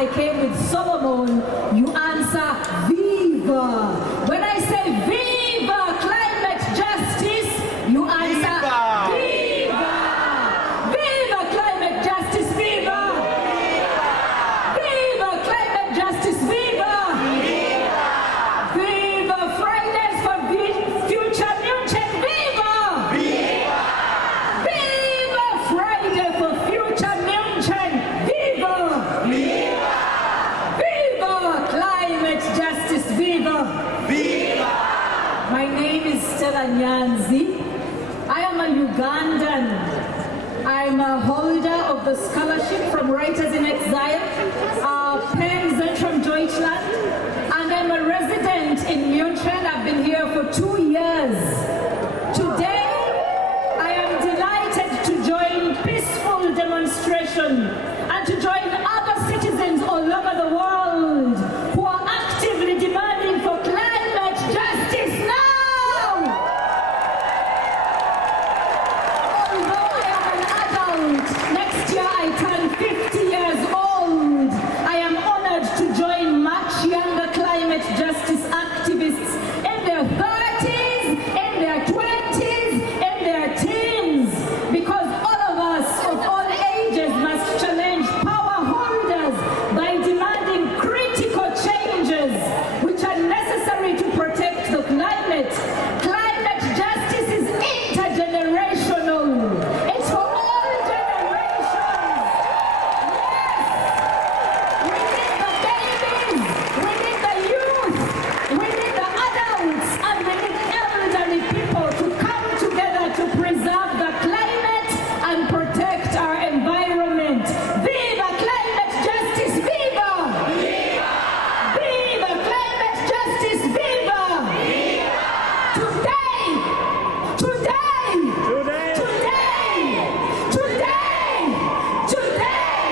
they came with Solomon, you answer Viva. When I say Viva climate justice, you answer Viva. Viva climate justice, Viva. Viva climate justice, Viva. Viva Fridays for future münchen, Viva. Viva Friday for future münchen, Viva. Viva climate justice, Viva. My name is Stella Nyanzi. I am a Ugandan. I'm a holder of the scholarship from Writers in Exile, Penn Zentrum Deutschland, and I'm a resident in München. I've been here for 2 years. Today, I am delighted to join peaceful demonstration and to join other citizens all over the world who are actively demanding for climate justice now. Although I am an adult, next year I turn 50 years old. I am honored to join much younger climate justice activists in their 30s, in their 20s, in their teens, because all of us of all ages must challenge power holders by demanding critical changes which are necessary to protect the climate. Climate justice is intergenerational. It's for all generations. Yes. We need the babies, we need the youth, we need the adults, and we need elderly people to come together to preserve the climate and protect our environment. Viva climate justice, viva! Viva climate justice, viva! Today,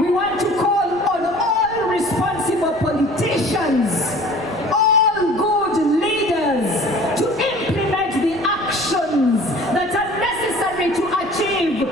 we want to call on all responsible politicians, all good leaders, to implement the actions that are necessary to achieve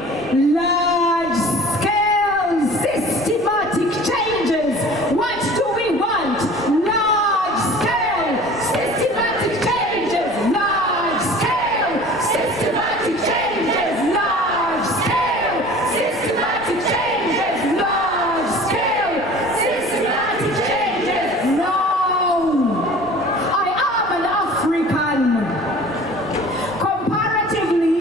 large-scale systematic changes. What do we want? Large-scale systematic changes. Large-scale systematic changes. Large-scale systematic changes. Large-scale systematic changes. Now, I am an African. Comparatively,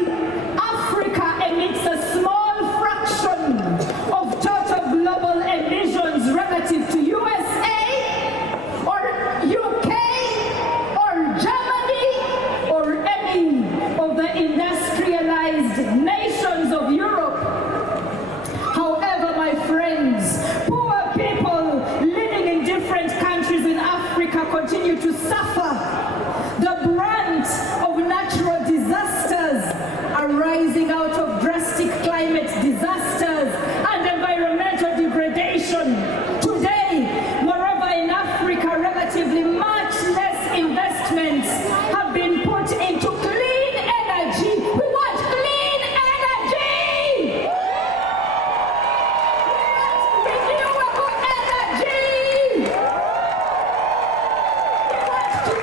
Africa emits a small fraction of total global emissions relative to USA or UK or Germany or any of the industrialized nations of Europe. However, my friends, poor people living in different countries in Africa continue to suffer the brunt of natural disasters arising out of drastic climate disasters and environmental degradation. Today, moreover, in Africa, relatively much less investments have been put into clean energy. We want clean energy! We want renewable energy! We want to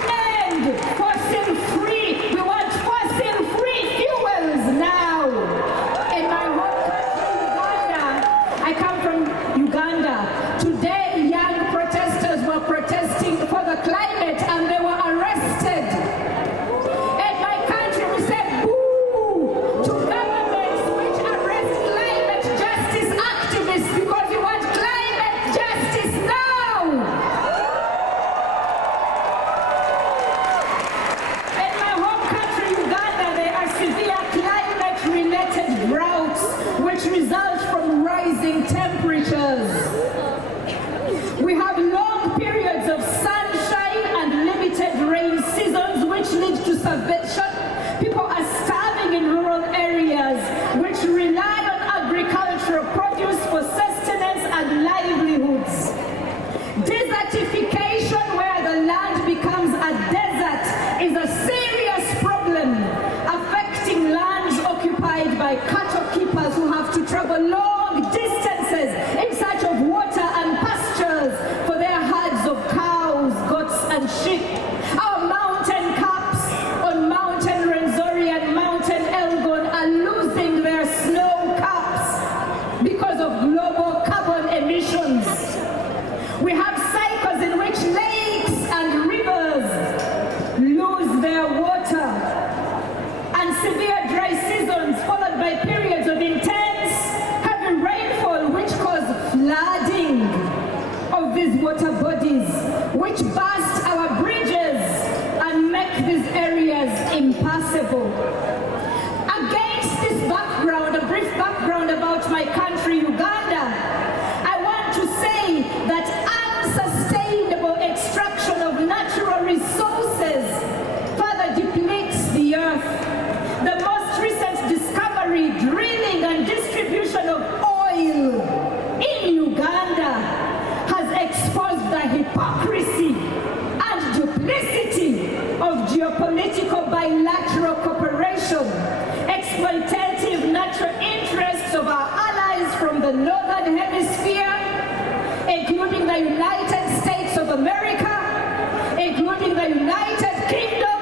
these water bodies, which burst our bridges and make these areas impassable. Against this background, a brief background about my country, Uganda, I want to say that unsustainable extraction of natural resources further depletes the earth. The most recent discovery, drilling and distribution of oil in Uganda has exposed the hypocrisy and duplicity of geopolitical bilateral cooperation, exploitative natural interests of our allies from the Northern Hemisphere, including the United States of America, including the United Kingdom,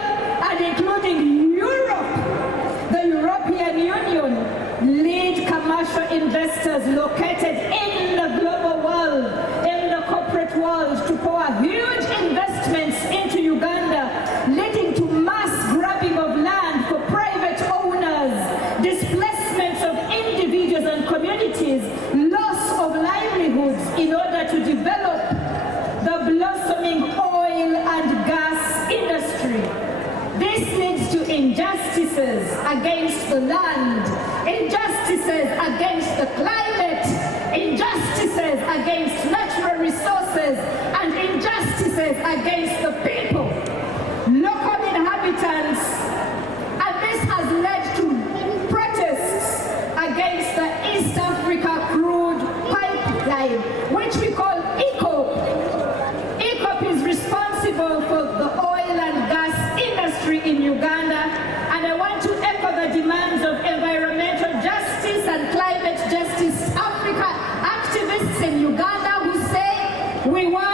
and including Europe. The European Union lead commercial investors located in the global world, in the corporate world, to pour huge investments into Uganda, leading to mass grabbing of land for private owners, displacements of individuals and communities, loss of livelihoods in order to develop the blossoming oil and gas industry. This leads to injustices against the land, injustices against the climate, injustices against natural resources, and injustices against the people, local inhabitants, and this has led to protests against the East Africa crude pipeline, which we call ECOP. ECOP is responsible for the oil and gas industry in Uganda, and I want to echo the demands of environmental justice and climate justice Africa activists in Uganda who say we want